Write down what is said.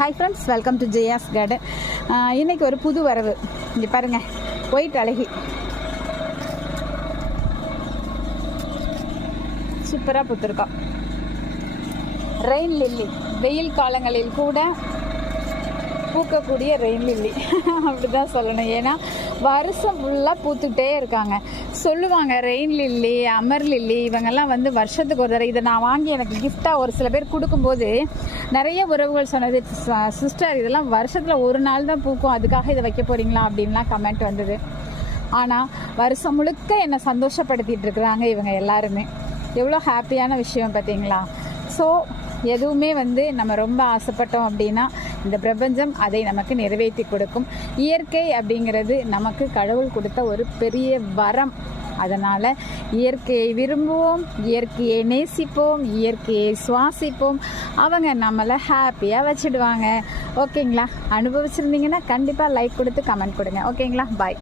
Hi friends, welcome to Jaya's garden. இன்றைக்கி ஒரு புது வரவு. இங்கே பாருங்கள், ஒயிட் அழகி சூப்பராக பூத்துருக்கோம். ரெயின் லில்லி, வெயில் காலங்களில் கூட பூக்கக்கூடிய ரெயின் லில்லி அப்படி தான் சொல்லணும். ஏன்னா வருஷம் ஃபுல்லாக பூத்துக்கிட்டே இருக்காங்க. சொல்லுவாங்க ரெயின் லில்லி, அமர் லில்லி இவங்கெல்லாம் வந்து வருஷத்துக்கு ஒரு தடவை. இதை நான் வாங்கி எனக்கு கிஃப்டாக ஒரு சில பேர் கொடுக்கும்போது நிறைய உறவுகள் சொன்னது, சிஸ்டர் இதெல்லாம் வருஷத்தில் ஒரு நாள் தான் பூக்கும், அதுக்காக இதை வைக்க போகிறீங்களா அப்படின்லாம் கமெண்ட் வந்தது. ஆனால் வருஷம் முழுக்க என்னை சந்தோஷப்படுத்திட்டு இருக்கிறாங்க இவங்க எல்லாருமே. எவ்வளோ ஹாப்பியான விஷயம் பார்த்தீங்களா? ஸோ எதுவுமே வந்து நம்ம ரொம்ப ஆசைப்பட்டோம் அப்படின்னா இந்த பிரபஞ்சம் அதை நமக்கு நிறைவேற்றி கொடுக்கும். இயற்கை அப்படிங்கிறது நமக்கு கடவுள் கொடுத்த ஒரு பெரிய வரம். அதனால் இயற்கையை விரும்புவோம், இயற்கையை நேசிப்போம், இயற்கையை சுவாசிப்போம். அவங்க நம்மளை ஹாப்பியாக வச்சுடுவாங்க. ஓகேங்களா? அனுபவிச்சிருந்தீங்கன்னா கண்டிப்பாக லைக் கொடுத்து கமெண்ட் கொடுங்க. ஓகேங்களா? பாய்.